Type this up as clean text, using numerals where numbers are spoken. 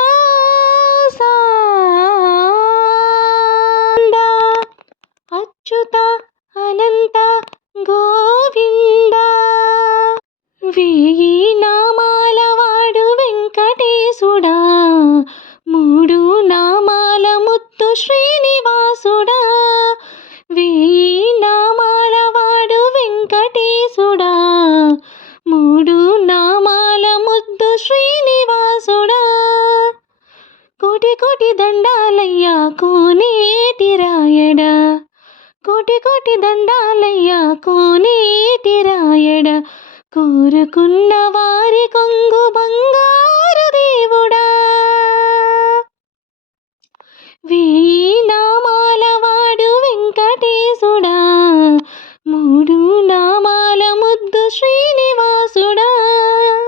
శైలవాసా అచ్యుత అనంత గోవింద వేయి నామాల వాడు వెంకటేశుడా మూడు నామాల ముత్తు శ్రీనివాసుడా వేయి నామాల వాడు వెంకటేశుడా మూడు నామాల ముద్దు శ్రీనివాసుడా కోటి కోటి దండాలయ్యా కోనేటి రాయడా కోటి కోటి దండాలయ్యా కోనేటి రాయడా కోరుకున్న వారి కొంగు బంగారు